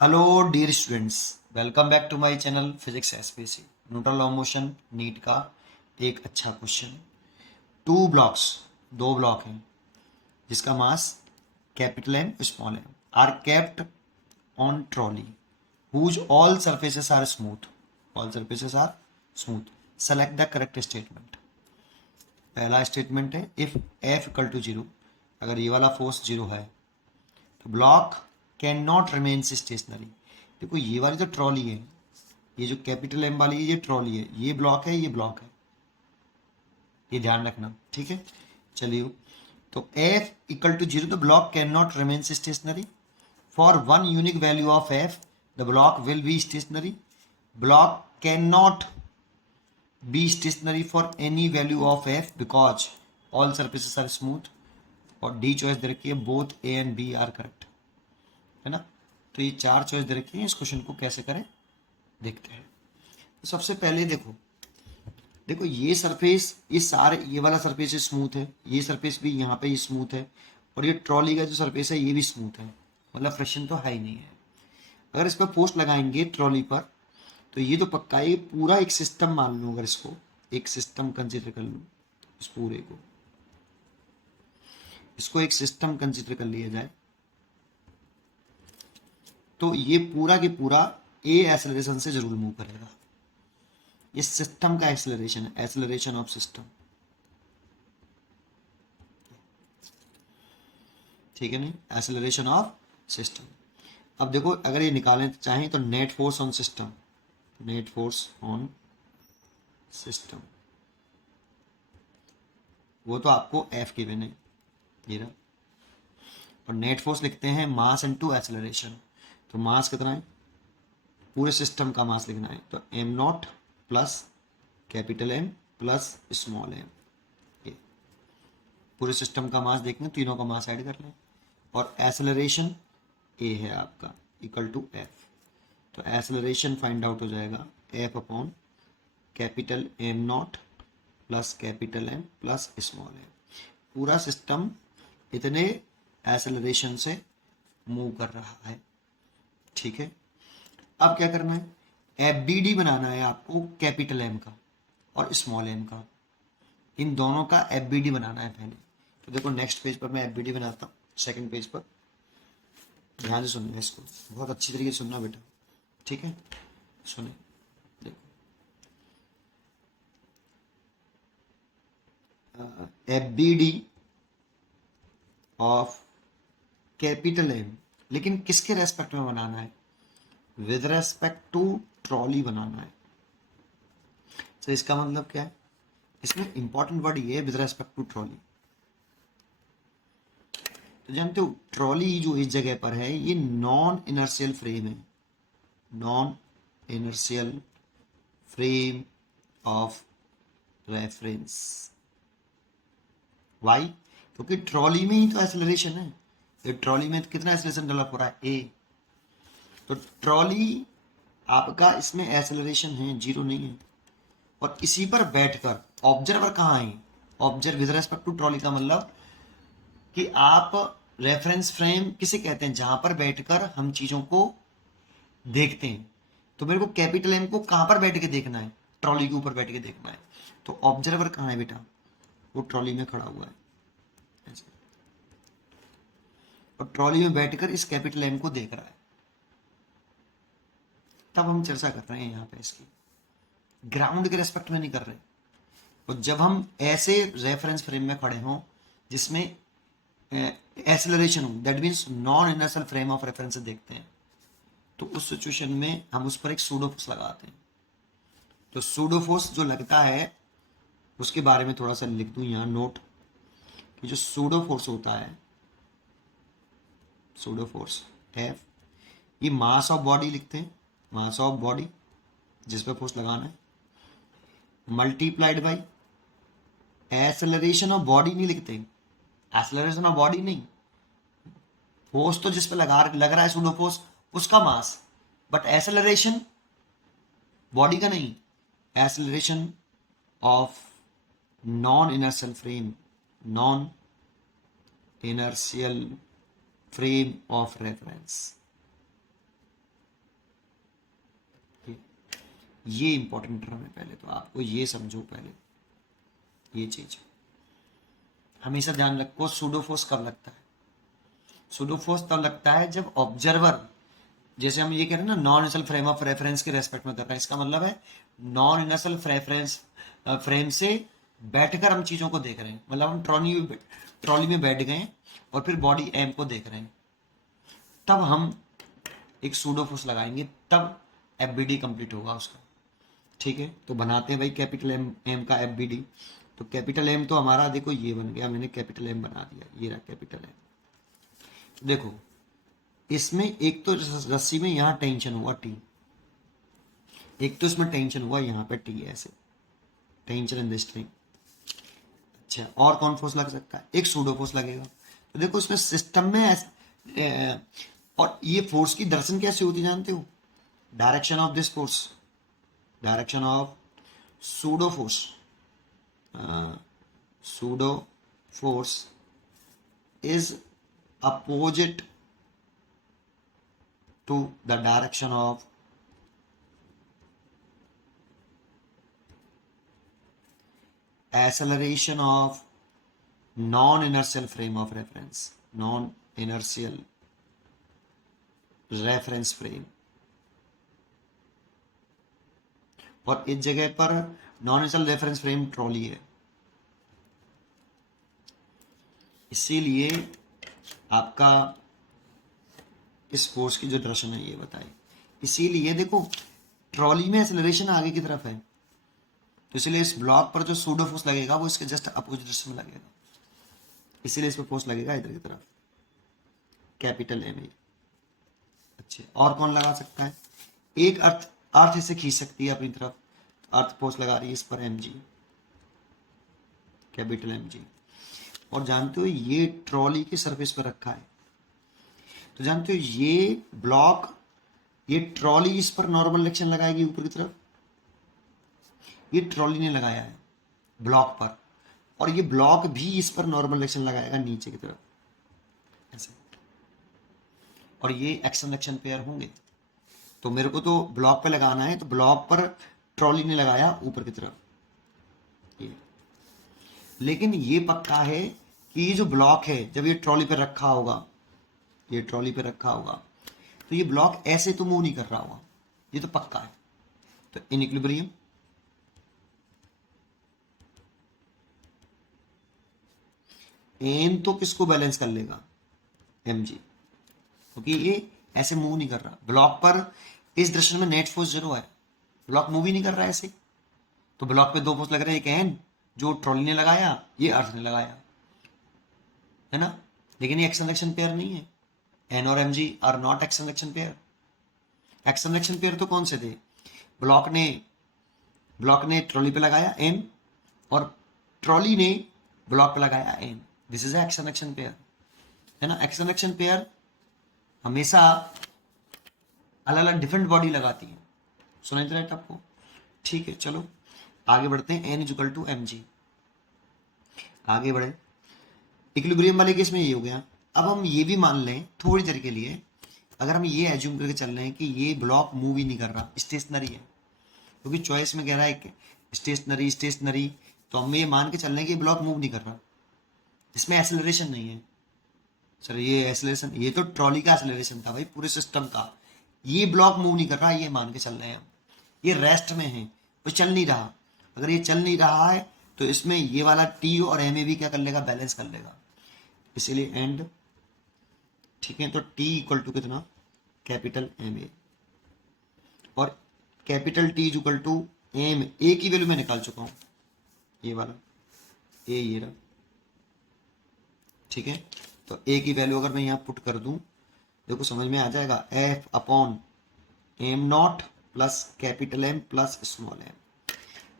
Hello dear students, welcome back to my channel physics SPC. Newton law motion NEET का एक अच्छा question. Two blocks, दो block हैं जिसका mass capital M small M are kept on trolley whose all surfaces are smooth. All surfaces are smooth. Select the correct statement. पहला statement है if F equal to zero, अगर ये वाला force zero है तो block can not remain stationary. देखो ये वाली तो ट्रॉली है, ये जो कैपिटल एम वाली है ये ट्रॉली है, ये ब्लॉक है, ये ब्लॉक है, ये ध्यान रखना, ठीक है। चलिए, तो F equal to zero the block can not remain stationary. For one unique value of F the block will be stationary. Block can not be stationary for any value of F because all surfaces are smooth. और D choice दे रखी है both A and B are correct, है ना। तो ये चार choice दे रखी है, इस क्वेश्चन को कैसे करें देखते हैं। तो सबसे पहले देखो देखो ये सरफेस, ये सारे, ये वाला सरफेस स्मूथ है, ये सरफेस भी यहाँ पे स्मूथ है, और ये ट्रॉली का जो सरफेस है ये भी स्मूथ है, मतलब फ्रिक्शन तो है ही नहीं है। अगर इस पर फोर्स लगाएंगे ट्रॉली पर तो ये तो पक्का, ये पूरा एक सिस्टम मान लूँ, अगर इसको एक सिस्टम कंसिडर कर लूँ, इस पूरे को, इसको एक सिस्टम कंसिडर कर लिया जाए तो ये पूरा के पूरा ए एक्सेलरेशन से जरूर मूव करेगा। ये सिस्टम का एक्सेलरेशन है, एक्सेलरेशन ऑफ सिस्टम, ठीक है नहीं, एक्सेलरेशन ऑफ सिस्टम। अब देखो अगर ये निकालें चाहें तो net force on system, net force on system वो तो आपको एफ के बिना ये रहा। और नेट फोर्स लिखते हैं मास इनटू एक्सेलरेशन, तो मास कितना है, पूरे सिस्टम का मास लिखना है तो M naught plus capital M plus small M. ये पूरे सिस्टम का मास देखें, तीनों का मास ऐड कर लें। और एक्सेलरेशन ए है आपका इक्वल टू एफ, तो एक्सेलरेशन फाइंड आउट हो जाएगा F upon capital M naught plus capital M plus small M. पूरा सिस्टम इतने एक्सेलरेशन से मूव कर रहा है, ठीक है। अब क्या करना है, एफ बी डी बनाना है आपको कैपिटल एम का और स्मॉल एम का, इन दोनों का एफ बी डी बनाना है पहले। तो देखो नेक्स्ट पेज पर मैं एफ बी डी बनाता हूँ, सेकेंड पेज पर। ध्यान से सुनना इसको, बहुत अच्छी तरीके से सुनना बेटा, ठीक है। सुने, देखो F B D of capital M, लेकिन किसके रेस्पेक्ट में बनाना है, विद रेस्पेक्ट टू ट्रॉली बनाना है। तो इसका मतलब क्या है, इसमें इंपॉर्टेंट वर्ड ये है विद रेस्पेक्ट टू ट्रॉली। तो जानते हो ट्रॉली जो इस जगह पर है ये नॉन इनर्शियल फ्रेम है, non inertial frame of reference. Why, क्योंकि ट्रॉली में ही तो एक्सेलरेशन है, तो ट्रॉली में कितना एक्सेलरेशन डेवलप हो रहा है, ए। तो ट्रॉली आपका इसमें एक्सेलरेशन है, जीरो नहीं है। और इसी पर बैठकर ऑब्जर्वर कहाँ है, observe with respect to trolley का मतलब कि आप रेफरेंस फ्रेम किसे कहते हैं, जहां पर बैठकर हम चीजों को देखते हैं। तो मेरे को कैपिटल एम को कहां पर बैठ के देखना है, ट्रॉली के ऊपर बैठ के देखना है। तो ऑब्जर्वर कहाँ है बेटा, वो ट्रॉली में खड़ा हुआ है ऐसे, और ट्रॉली में बैठकर इस कैपिटल एम को देख रहा है। तब हम चर्चा कर रहे हैं यहाँ पे इसकी, ग्राउंड के रेस्पेक्ट में नहीं कर रहे। और जब हम ऐसे रेफरेंस फ्रेम में खड़े हों जिसमें एक्सेलरेशन हो, that means non inertial frame of reference देखते हैं, तो उस सिचुएशन में हम उस पर एक सूडो फोर्स लगाते हैं। तो सूडो फोर्स जो लगता है उसके बारे में थोड़ा सा लिख दूं यहाँ नोट, कि जो सूडो फोर्स होता है, सूडो फोर्स एफ, ये मास ऑफ बॉडी लिखते हैं, मास ऑफ बॉडी जिस पर फोर्स लगाना है, multiplied by acceleration of body, नहीं लिखते एक्सेलरेशन ऑफ बॉडी नहीं, फोर्स तो जिस पे लग रहा है सूडो फोर्स उसका मास, बट एक्सेलरेशन बॉडी का नहीं, acceleration of non inertial frame, non inertial frame of reference. ये इंपॉर्टेंट टर्म है, पहले तो आपको ये समझो, पहले ये चीज हमेशा ध्यान रखो। सूडोफोर्स कब लगता है? सूडोफोर्स तब लगता है जब ऑब्जर्वर, जैसे हम ये कह रहे हैं ना non inertial frame of reference के रेस्पेक्ट में कर रहे हैं, इसका मतलब है नॉन इनर्शियल रेफरेंस फ्रेम से बैठकर हम चीजों को देख रहे हैं, मतलब हम ट्रॉली में बैठ गए और फिर बॉडी एम को देख रहे हैं, तब हम एक सूडोफोर्स लगाएंगे, तब एफबीडी कंप्लीट होगा उसका। ठीक है, तो बनाते हैं भाई कैपिटल एम का एफबीडी। तो कैपिटल एम तो हमारा देखो ये बन गया, मैंने कैपिटल एम बना दिया, ये रहा कैपिटल एम। देखो इसमें एक तो रस्सी में यहाँ टेंशन हुआ टी, एक तो इसमें टेंशन हुआ यहाँ पे टी, ऐसे टेंशन इन दिस स्ट्रिंग। अच्छा, और कौन फोर्स लग सकता है? एक सूडो फोर्स लगेगा। तो देखो इसमें सिस्टम में और ये फोर्स की दर्शन कैसे होती जानते हो? Direction of this force, direction of pseudo force, pseudo force is opposite to the direction of acceleration of non-inertial frame of reference, non-inertial reference frame। और इस जगह पर non inertial reference frame trolley है, इसीलिए आपका इस फोर्स की जो डायरेक्शन है ये बताए। इसीलिए देखो ट्रॉली में एक्सेलरेशन आगे की तरफ है, तो इसलिए इस ब्लॉक पर जो सूडो फोर्स लगेगा वो इसके जस्ट अपोजिट डायरेक्शन में लगेगा, इसीलिए इस पर फोर्स लगेगा इधर की तरफ, कैपिटल एम ए। अच्छे, और कौन लगा सकता है? एक अर्थ इसे खींच सकती है अपनी तरफ, अर्थ फोर्स लगा रही है इस पर M G, capital M G. और जानते हो ये ट्रॉली के सरफेस पर रखा है, तो जानते हो ये ब्लॉक, ये ट्रॉली इस पर नॉर्मल डायरेक्शन लगाएगी ऊपर की तरफ, ये ट्रॉली ने लगाया है ब्लॉक पर, और ये ब्लॉक भी इस पर नॉर्मल डायरेक्शन लगाएगा नीचे की तरफ ऐसे, और ये एक्शन एक्शन पेयर होंगे। तो मेरे को तो ब्लॉक पे लगाना है, तो ब्लॉक पर ट्रॉली ने लगाया ऊपर की तरफ ये। लेकिन ये पक्का है कि ये जो ब्लॉक है जब ये ट्रॉली पे रखा होगा, ये ट्रॉली पे रखा होगा, तो ये ब्लॉक ऐसे तो मूव नहीं कर रहा होगा, ये तो पक्का है। तो इन इक्विलिब्रियम एम तो किसको बैलेंस कर लेगा? एम जी, क्योंकि ये ऐसे मूव नहीं कर रहा, ब्लॉक पर इस डायरेक्शन में नेट फोर्स जीरो है, ब्लॉक मूव ही नहीं कर रहा है ऐसे। तो ब्लॉक पे दो फोर्स लग रहे हैं, एक एन जो ट्रॉली ने लगाया, ये अर्थ ने लगाया, है ना। लेकिन ये एक्शन एक्शन पेयर नहीं है, एन और M G are not action action pair. Action action pair तो कौन से थे? ब्लॉक ने ट्रॉली पे लगाया एन, और ट्रॉली ने ब्लॉक पे लगाया N, this is action action pair, है ना। एक्शन एक्शन पेयर हमेशा अलग अलग डिफरेंट बॉडी लगाती है, सुनाई राइट आपको? ठीक है, चलो आगे बढ़ते हैं। N equal to M G, आगे बढ़े। इक्विलिब्रियम वाले केस में ये हो गया। अब हम ये भी मान लें थोड़ी देर के लिए, अगर हम ये एज्यूम करके चल रहे हैं कि ये ब्लॉक मूव ही नहीं कर रहा, स्टेशनरी है, क्योंकि चॉइस में कह रहा है स्टेशनरी, तो हम ये मान के चल रहे हैं कि ब्लॉक मूव नहीं कर रहा, इसमें एक्सेलरेशन नहीं है। सर ये एक्सेलरेशन, ये तो ट्रॉली का एक्सेलरेशन था भाई, पूरे सिस्टम का। ये ब्लॉक मूव नहीं कर रहा, ये मान के चल रहे हैं हम, ये रेस्ट में है, वो चल नहीं रहा। अगर ये चल नहीं रहा है तो इसमें ये वाला टी और एम ए भी क्या कर लेगा? बैलेंस कर लेगा, इसीलिए एंड। ठीक है, तो टी इक्वल टू कितना? कैपिटल एम ए, और capital T equal to M A की वैल्यू मैं निकाल चुका हूं, ये वाला ए ये रहा। ठीक है, तो ए की वैल्यू अगर मैं यहाँ पुट कर दूं, देखो समझ में आ जाएगा, F upon M naught plus capital M plus small M.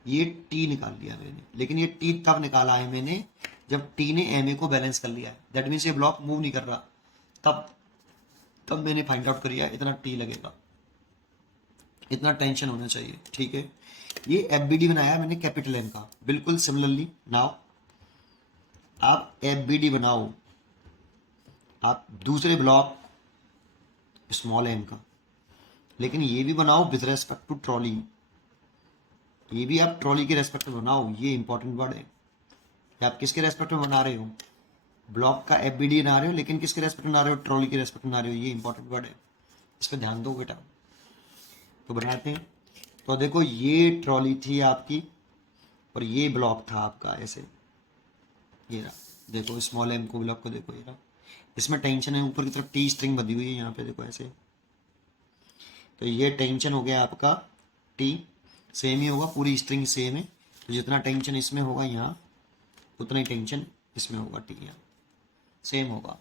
ये टी निकाल लिया मैंने, लेकिन ये टी तब निकाला है मैंने जब टी ने एम ए को बैलेंस कर लिया है, दैट मीन्स ये ब्लॉक मूव नहीं कर रहा, तब मैंने फाइंड आउट किया इतना टी लगेगा, इतना टेंशन होना चाहिए। ठीक है, ये एफबीडी बनाया मैंने कैपिटल एम का। बिल्कुल सिमिलरली नाउ आप एफबीडी बनाओ, आप दूसरे ब्लॉक स्मॉल एम का, लेकिन ये भी बनाओ विद रेस्पेक्ट टू ट्रॉली, ये भी आप ट्रॉली के रेस्पेक्ट में बनाओ, ये इंपॉर्टेंट वर्ड है कि आप किसके रेस्पेक्ट में बना रहे हो, ब्लॉक का एफबीडी बना रहे हो लेकिन किसके रेस्पेक्ट में बना रहे हो, ट्रॉली के रेस्पेक्ट में बना रहे हो, ये इंपॉर्टेंट वर्ड है, इस पर ध्यान दो बेटा। तो बनाते हैं। तो देखो ये ट्रॉली थी आपकी और ये ब्लॉक था आपका ऐसे, ये रहा, देखो स्मॉल एम को ब्लॉक को देखो, ये रहा, इसमें टेंशन है, ऊपर की तरफ टी स्ट्रिंग बंधी हुई है यहाँ पे देखो ऐसे, तो ये टेंशन हो गया आपका टी, सेम ही होगा, पूरी स्ट्रिंग सेम है, तो जितना टेंशन इसमें होगा यहाँ उतना ही टेंशन इसमें होगा, टी यहाँ सेम होगा,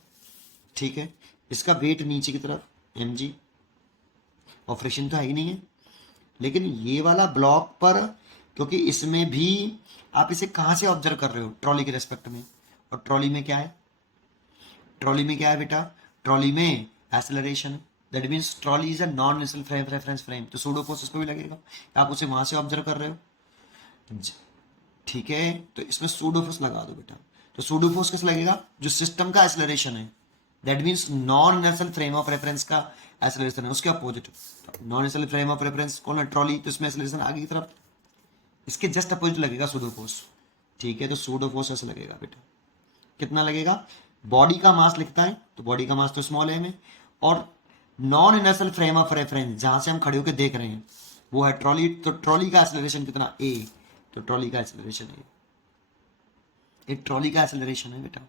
ठीक है। इसका वेट नीचे की तरफ एम जी, और फ्रिक्शन तो है ही नहीं है, लेकिन ये वाला ब्लॉक पर, क्योंकि इसमें भी आप इसे कहाँ से ऑब्जर्व कर रहे हो, ट्रॉली के रेस्पेक्ट में, और ट्रॉली में क्या है, ट्रॉली में क्या है बेटा, ट्रॉली में acceleration, that means trolley is a non natural frame, reference frame, तो सूडो फोर्स इसको भी लगेगा, आप उसे वहां से ऑब्जर्व कर रहे हो, ठीक है। तो इसमें सूडो फोर्स लगा दो बेटा, तो सूडो फोर्स किस लगेगा, जो सिस्टम का एक्सेलरेशन है, that means non natural frame of reference का एक्सेलरेशन है, उसके opposite, non natural frame of reference कौन है, ट्रॉली, तो इसमें एक्सेलरेशन आगे की तरफ, इसके जस्ट अपोजिट लगेगा सूडो फोर्स, ठीक है। तो सूडो फोर्स ऐसे लगेगा बेटा, कितना लगेगा, बॉडी का मास लिखता है तो बॉडी का मास तो स्मॉल एम है, और non inertial frame of reference जहां से हम खड़े होकर देख रहे हैं वो है ट्रॉली, तो ट्रॉली का एक्सेलरेशन कितना, ए, तो ट्रॉली का एक्सेलरेशन है, ये ट्रॉली का एक्सेलरेशन है बेटा,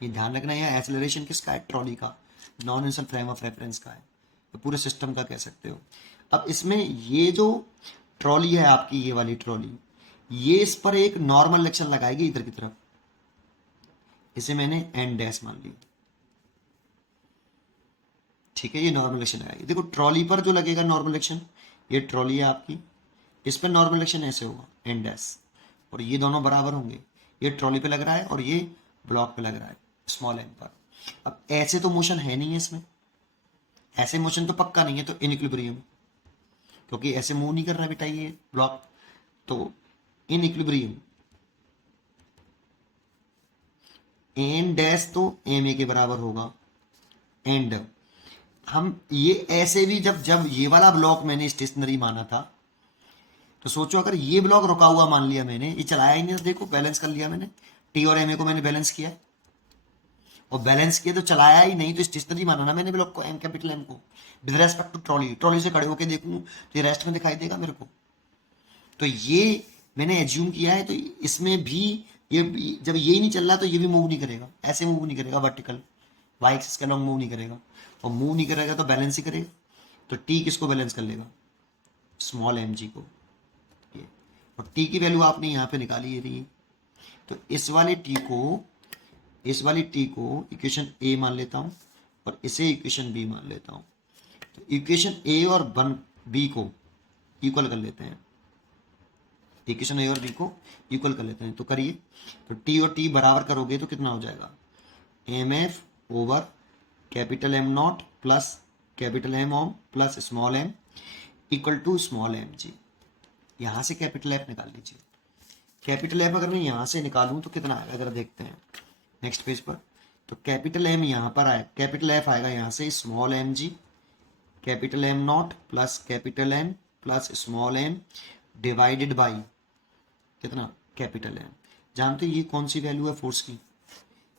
ये ध्यान रखना है, एक्सेलरेशन किसका है, ट्रॉली का, non inertial frame of reference का है, तो पूरे सिस्टम का कह सकते हो। अब इसमें ये जो ट्रॉली है आपकी, ये वाली ट्रॉली, ये इस पर एक नॉर्मल एक्शन लगाएगी इधर की तरफ, इसे मैंने एन डैश मान ली, ठीक है, ये नॉर्मल एक्शन लगाएगी, देखो ट्रॉली पर जो लगेगा नॉर्मल एक्शन, ये ट्रॉली है आपकी, इस पर नॉर्मल एक्शन ऐसे होगा एन डैश, और ये दोनों बराबर होंगे, ये ट्रॉली पे लग रहा है और ये ब्लॉक पे लग रहा है स्मॉल एम पर। अब ऐसे तो मोशन है नहीं है इसमें, ऐसे मोशन तो पक्का नहीं है, तो इनइक्विलिब्रियम, क्योंकि ऐसे मूव नहीं कर रहा बेटा ये ब्लॉक, तो इनइक्विलिब्रियम, एन डैश तो एम ए के बराबर होगा, एंड हम ये ऐसे भी जब जब ये वाला ब्लॉक मैंने स्टेशनरी माना था, तो सोचो अगर ये ब्लॉक रुका हुआ मान लिया मैंने, ये चलाया ही नहीं, देखो बैलेंस कर लिया मैंने, टी और एम ए को मैंने बैलेंस किया, और बैलेंस किया तो चलाया ही नहीं, तो स्टेशनरी माना ना मैंने ब्लॉक को, एम कैपिटल एम को, with respect to trolley, trolley से खड़े होकर देखूं तो ये रेस्ट में दिखाई देगा मेरे को, तो ये मैंने एज्यूम किया है, तो इसमें भी ये जब ये नहीं चल रहा तो ये भी मूव नहीं करेगा, ऐसे मूव नहीं करेगा वर्टिकल, वाई एक्सिस के अलॉन्ग मूव नहीं करेगा, और मूव नहीं करेगा तो बैलेंस ही करेगा, तो टी किसको बैलेंस कर लेगा, स्मॉल एम जी को, ये, और टी की वैल्यू आपने यहाँ पे निकाली है रही, तो इस वाले टी को इक्वेशन ए मान लेता हूँ और इसे इक्वेशन बी मान लेता हूँ, तो इक्वेशन ए और बी को इक्वल कर लेते हैं, इक्वेशन ए और बी को इक्वल कर लेते हैं, तो करिए, तो टी और टी बराबर करोगे तो कितना हो जाएगा, M F over capital M naught plus capital M ओम plus small M equal to small M G, यहाँ से कैपिटल एफ निकाल लीजिए, कैपिटल एफ अगर मैं यहाँ से निकालूँ तो कितना आएगा जरा देखते हैं नेक्स्ट पेज पर, तो कैपिटल एम यहाँ पर आए, कैपिटल एफ आएगा यहाँ से small M G, capital M naught plus capital M plus small M divided by कितना, कैपिटल एम, जानते ये कौन सी वैल्यू है फोर्स की,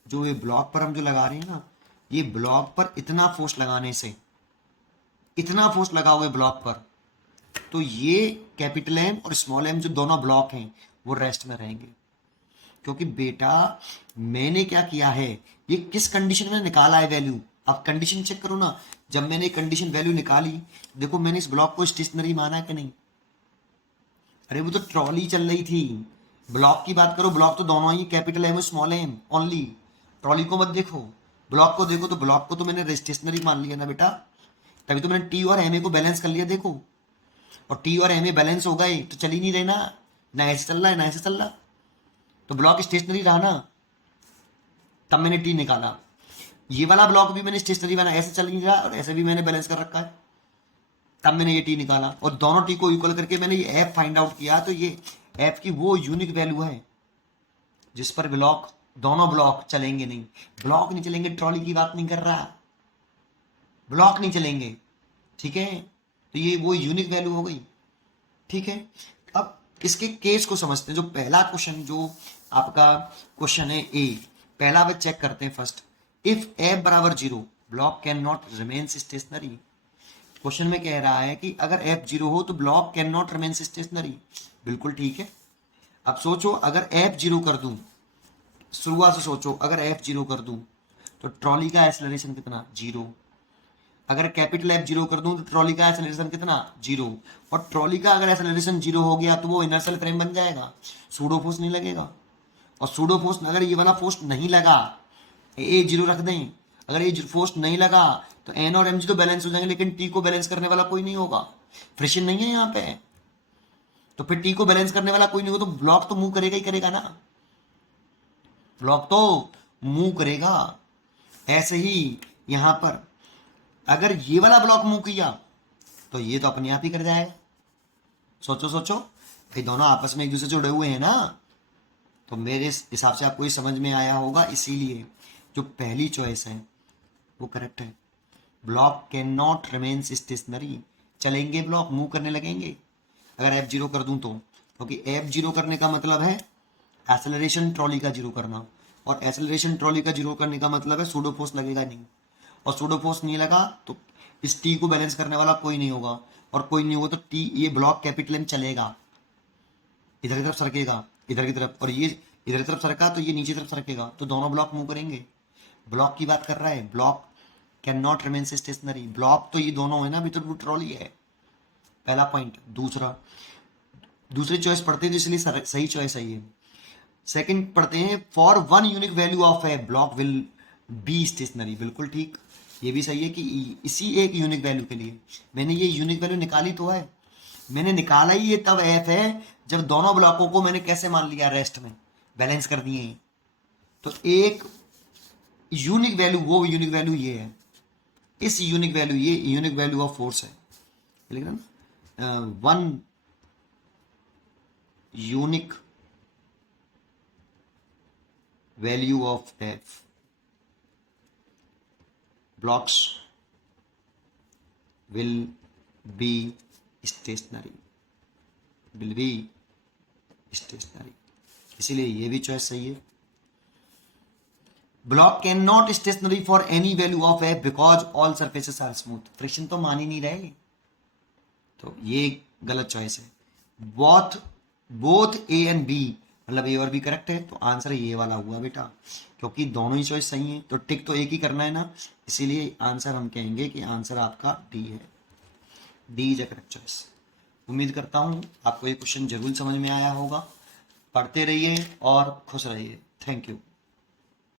जो ये ब्लॉक पर हम जो लगा रहे हैं ना, ये ब्लॉक पर इतना फोर्स लगाने से, इतना फोर्स लगाओगे ब्लॉक पर, तो ये कैपिटल एम और स्मॉल एम जो दोनों ब्लॉक हैं वो रेस्ट में रहेंगे, क्योंकि बेटा मैंने क्या किया है, ये किस कंडीशन में निकाला है वैल्यू, आप कंडीशन चेक करो ना, जब मैंने कंडीशन वैल्यू निकाली, देखो मैंने इस ब्लॉक को स्टेशनरी माना है कि नहीं, अरे वो तो ट्रॉली चल रही थी, ब्लॉक की बात करो, ब्लॉक तो दोनों ही capital M small M only, trolley को मत देखो, ब्लॉक को देखो, तो ब्लॉक को तो मैंने स्टेशनरी मान लिया ना बेटा, तभी तो मैंने टी और एम ए को बैलेंस कर लिया, देखो, और टी और एम ए बैलेंस हो गए तो चल ही नहीं रहे ना ऐसे चल रहा है ना ऐसे चल रहा, तो ब्लॉक स्टेशनरी रहा ना, तब मैंने टी निकाला, ये वाला ब्लॉक भी मैंने स्टेशनरी बना, ऐसे चल नहीं रहा और ऐसे भी मैंने बैलेंस कर रखा है, तब मैंने ये टी निकाला, और दोनों टी को इक्वल करके मैंने ये एफ फाइंड आउट किया, तो ये एफ की वो यूनिक वैल्यू है जिस पर ब्लॉक, दोनों ब्लॉक चलेंगे नहीं, ब्लॉक नहीं चलेंगे, ट्रॉली की बात नहीं कर रहा, ब्लॉक नहीं चलेंगे, ठीक है, तो ये वो यूनिक वैल्यू हो गई, ठीक है। अब इसके केस को समझते हैं। जो पहला क्वेश्चन जो आपका क्वेश्चन है ए, पहला वे चेक करते हैं फर्स्ट। इफ एफ बराबर 0 block can not remain stationery. Question में कह रहा है कि अगर एफ 0 हो तो block can not remain stationery. बिल्कुल ठीक है। अब सोचो अगर एफ 0 कर दूं, शुरुआत से सोचो, अगर एफ 0 कर दूं तो ट्रॉली का एक्सेलरेशन कितना, 0। अगर कैपिटल एफ 0 कर दूं तो ट्रॉली का एक्सेलरेशन कितना, 0। और ट्रॉली का अगर एक्सेलरेशन 0 हो गया तो वो इनर्शियल फ्रेम बन जाएगा, सूडो फोर्स नहीं लगेगा। और सूडो फोर्स अगर ये वाला फोर्स नहीं लगा, ए 0 रख दें, अगर ये फोर्स नहीं लगा तो एन और एम जी तो बैलेंस हो जाएंगे, लेकिन टी को बैलेंस करने वाला कोई नहीं होगा, फ्रिक्शन नहीं है यहाँ पे। तो फिर टी को बैलेंस करने वाला कोई नहीं होगा तो ब्लॉक तो मूव करेगा ही करेगा ना, ब्लॉक तो मूव करेगा। ऐसे ही यहां पर अगर ये वाला ब्लॉक मूव किया तो ये तो अपने आप ही कर जाएगा। सोचो सोचो, ये दोनों आपस में एक दूसरे से जुड़े हुए हैं ना। तो मेरे हिसाब से आपको ये समझ में आया होगा, इसीलिए जो पहली चॉइस है वो करेक्ट है। Block can not remain stationery, चलेंगे ब्लॉक, मूव करने लगेंगे अगर एफ 0 कर दूं तो, क्योंकि एफ 0 करने का मतलब है एक्सेलरेशन ट्रॉली का 0 करना, और एक्सेलरेशन ट्रॉली का 0 करने का मतलब है सूडो फोर्स लगेगा नहीं, और सूडो फोर्स नहीं लगा तो इस टी को बैलेंस करने वाला कोई नहीं होगा, और कोई नहीं होगा तो टी, ये ब्लॉक कैपिटल एम चलेगा, इधर की तरफ सरकेगा, इधर की तरफ, और ये इधर की तरफ सरका तो ये नीचे तरफ सरकेगा, तो दोनों ब्लॉक मूव करेंगे। ब्लॉक की बात कर रहा है, block can not remain stationery, block तो ये दोनों है ना, अभी तो ट्रॉली है, पहला पॉइंट। दूसरी चॉइस पढ़ते हैं तो इसलिए सही चॉइस है ये। सेकंड पढ़ते हैं, for one unique value of a block will be stationary, बिल्कुल ठीक, ये भी सही है कि इसी एक यूनिक वैल्यू के लिए मैंने ये यूनिक वैल्यू निकाली तो है, मैंने निकाला ही ये तब एफ है जब दोनों ब्लॉकों को मैंने कैसे मान लिया, रेस्ट में बैलेंस कर दिए। तो एक यूनिक वैल्यू, वो यूनिक वैल्यू ये है, इस यूनिक वैल्यू, ये यूनिक वैल्यू ऑफ फोर्स है, लिख रहे ना, one unique value of F blocks will be stationary, will be stationary, इसीलिए ये भी चॉइस सही है। Block can not stationary for any value of F because all surfaces are smooth, friction तो मान ही नहीं रहे, तो ये गलत चॉइस है। बोथ ए एंड बी, मतलब ए और बी करेक्ट है, तो आंसर ये वाला हुआ बेटा, क्योंकि दोनों ही चॉइस सही है, तो टिक तो एक ही करना है ना, इसीलिए आंसर हम कहेंगे कि आंसर आपका डी है, D is a correct choice. उम्मीद करता हूँ आपको ये क्वेश्चन जरूर समझ में आया होगा। पढ़ते रहिए और खुश रहिए। Thank you.